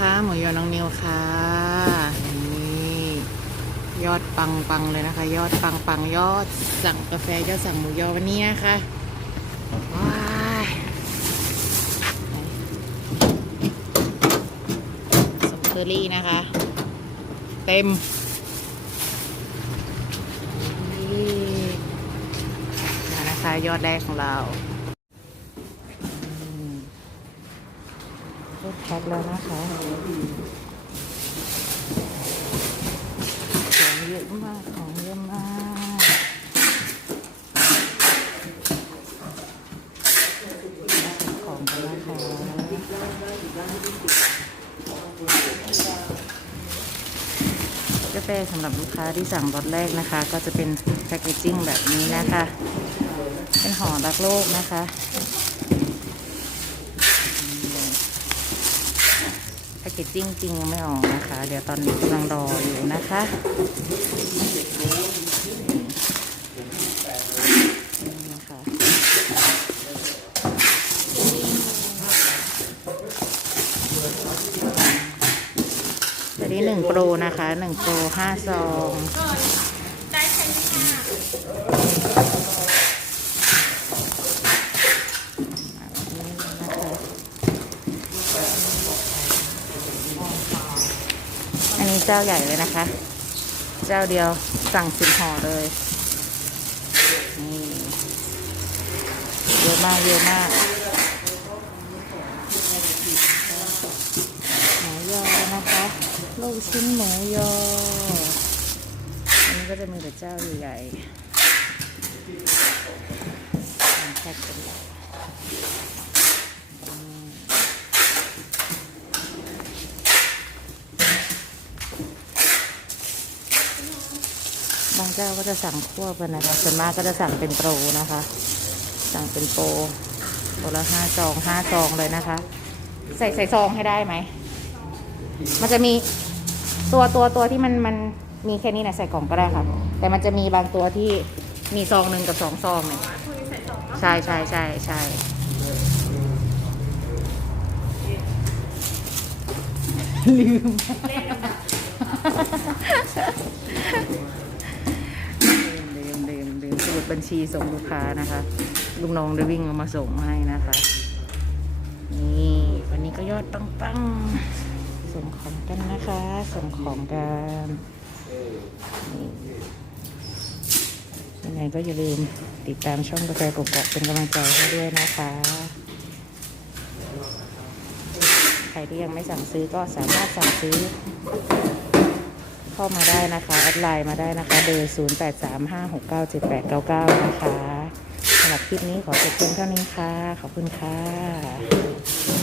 คะหมูยอน้องนิวค่ะนี่ยอดปังปังเลยนะคะ ยอดปังปังยอดสั่งกาแฟยอดสั่งหมูยอวันนี้นะคะว้ายสมเคอรี่นะคะ เต็มนี่านะคะยอดแรกของเรา รถแพ็คแล้วนะคะของเยอะมากของเยอะมากของกันนะคะกาแฟสำหรับลูกค้าที่สั่งรถแรกนะคะ ก็จะเป็นแพคเกจจิ้งแบบนี้นะคะ เป็นห่อรักโลกนะคะ แพคเก จจิ้งจริงยังไม่ออกนะคะ เดี๋ยวตอนนี้กำลังรออยู่นะคะนี่นะคะตัวนี้หนึ่งโปรนะคะหนึ่งโปรห้าซองนี่นะคะ อั นี้เจ้าใหญ่เลยนะคะ เจ้าเดียวสั่งสิบห่อเลยนี่เยอะมากเยอะมากหมูยอนะคะลูกชิ้นหมูยออันนี้ก็จะมีแต่เจ้าใหญ่ๆแพ็คเป็นแบบอืม บางเจ้าก็จะสั่งควบกันนะคะส่วนมากก็จะสั่งเป็นโปรนะคะ สั่งเป็นโปรโปรละห้าซองห้าซองเลยนะคะ ใส่ใส่ซองให้ได้ไหมมันจะมีตัวตัวตัวที่มันมันมีแค่นี้นะใส่กล่องก็ได้ค่ะ แต่มันจะมีบางตัวที่มีซองหนึ่งกับสองซองเนี่ยใช่ใช่ใช่ใช่ลืม ลืมลืมลืมสมุด บัญชีส่งลูกค้านะคะลุงน้องได้วิ่งเอามาส่งให้นะคะ นี่วันนี้ก็ยอดปังปังๆส่งของกันนะคะ ส่งของกันนี่ยังไงก็อย่าลืมติดตามช่องกาแฟกกอกเป็นกำลังใจให้ด้วยนะคะ ใครที่ยังไม่สั่งซื้อก็สามารถสั่งซื้อ เข้ามาได้นะคะแอดไลน์มาได้นะคะเบอร์0 8 3 5 6 9 7 8 9 9 นะคะสำหรับคลิปนี้ขอจบเพียงเท่านี้ค่ะ ขอบคุณค่ะ